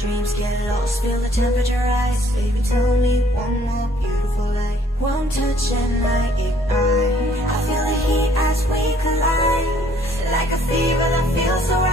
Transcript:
dreams get lost, feel the temperature rise. Baby, tell me one more beautiful lie. One touch and I ignite. I feel the heat as we collide. Like a fever that feels so right.